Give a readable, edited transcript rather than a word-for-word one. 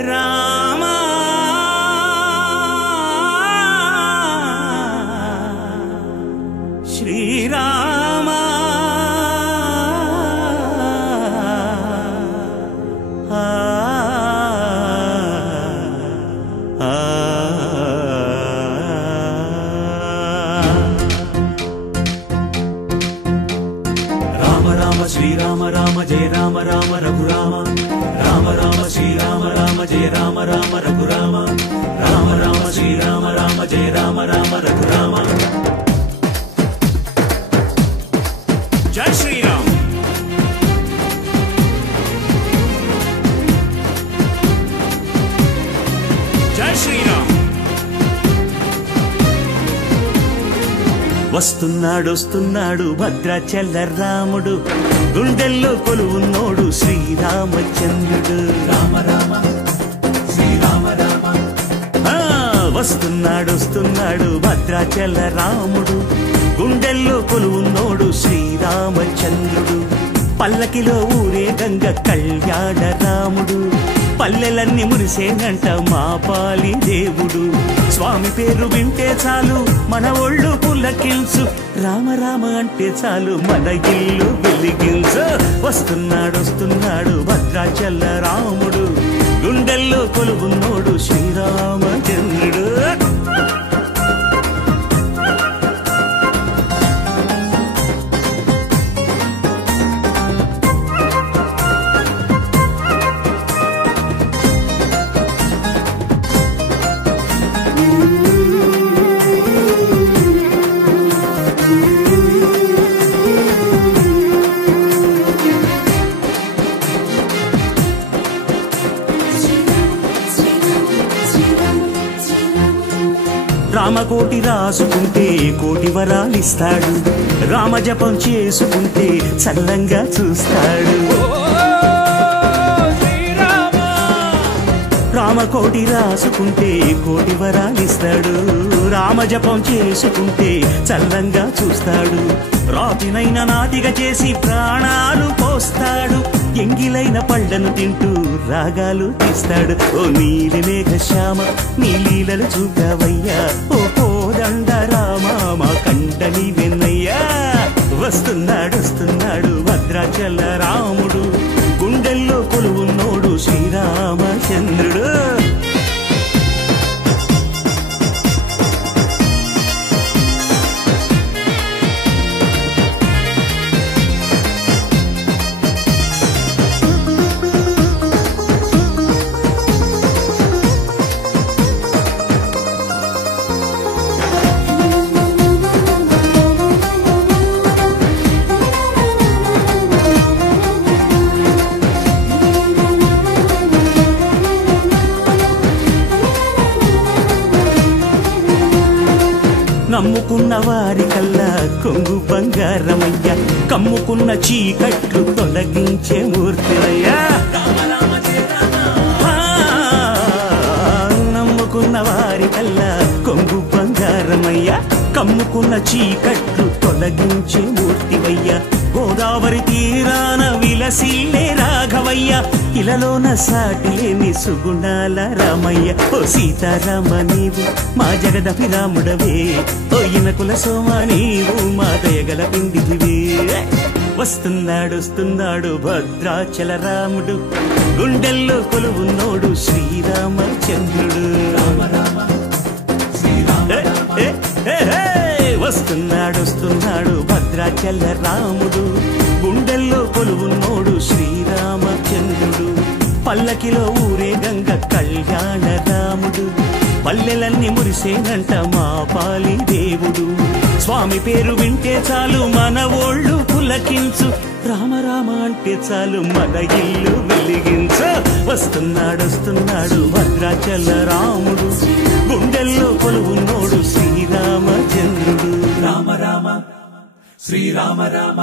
రామా శ్రీరామా శ్రీరామ రామ జయ రామ రామ రఘురామ రామ రామ శ్రీరామ రామ జయ రామ రామ రఘురామ రామ రామ శ్రీరామ రామ జయ రామ రామ రఘురామ జై శ్రీరామ్ జై శ్రీరామ్ వస్తున్నాడు భద్రాచల రాముడు గుండెల్లో కొలువున్నోడు శ్రీరామచంద్రుడు రామ రామ శ్రీరామ రామ వస్తున్నాడు భద్రాచల రాముడు గుండెల్లో కొలువున్నోడు శ్రీరామచంద్రుడు పల్లకిలో ఊరే గంగ కళ్యాణ రాముడు పల్లెలన్నీ మురిసేనంట మా పాలి దేవుడు స్వామి పేరు వింటే చాలు మన ఒళ్ళు పులకించు రామ రామ అంటే చాలు మన ఇల్లు వెలిగించు వస్తున్నాడు భద్రాచల రాముడు గుండెల్లో కొలువున్నోడు శ్రీరామచంద్రుడు రామకోటి రాసుకుంటే కోటి వరాలిస్తాడు రామజపం చేసుకుంటే చల్లంగా చూస్తాడు రామకోటి రాసుకుంటే కోటి వరాలిస్తాడు రామజపం చేసుకుంటే చల్లంగా చూస్తాడు రాతినైన నాతిగా చేసి ప్రాణాలు పోస్తాడు ఎంగిలైన పళ్ళను తింటూ రాగాలు తీస్తాడు ఓ నీలి మేఘ శ్యామ నీ లీలలు చూపవయ్యా ఓ కోదండ రామ మా కంట నీవెన్నయ్యా వస్తున్నాడు భద్రాచల రాముడు గుండెల్లో కొలువున్నోడు శ్రీరామచంద్రుడు నమ్ముకున్న వారి కల్లా కొంగు బంగారమయ్యా కమ్ముకున్న చీకట్లు తొలగించే మూర్తివయ్యా నమ్ముకున్న వారి కల్లా కొంగు బంగారమయ్యా కమ్ముకున్న చీకట్లు తొలగించే మూర్తివయ్యా గోదావరి తీరాన విలసిల్లే రాఘవయ్య ఇలలోన సాటి లేని సుగుణాల రామయ్య ఓ సీతారామ నీవు మా జగదభిరాముడవే ఓ ఇనకుల సోమ నీవు మా దయగల పిండిదివే వస్తున్నాడు భద్రాచల రాముడు గుండెల్లో కొలువున్నోడు శ్రీరామచంద్రుడు రామ రామ వస్తున్నాడు భద్రాచల రాముడు గుండెల్లో కొలువున్నోడు శ్రీరామచంద్రుడు పల్లకిలో ఊరే గంగ కళ్యాణ రాముడు పల్లెలన్నీ మురిసేనంట మా పాలి దేవుడు స్వామి పేరు వింటే చాలు మన ఒళ్ళు పులకించు రామ రామ అంటే చాలు మన ఇల్లు వెలిగించు వస్తున్నాడు భద్రాచల రాముడు గుండెల్లో కొలువున్నోడు శ్రీరామచంద్రుడు రామ రామ శ్రీరామ రామ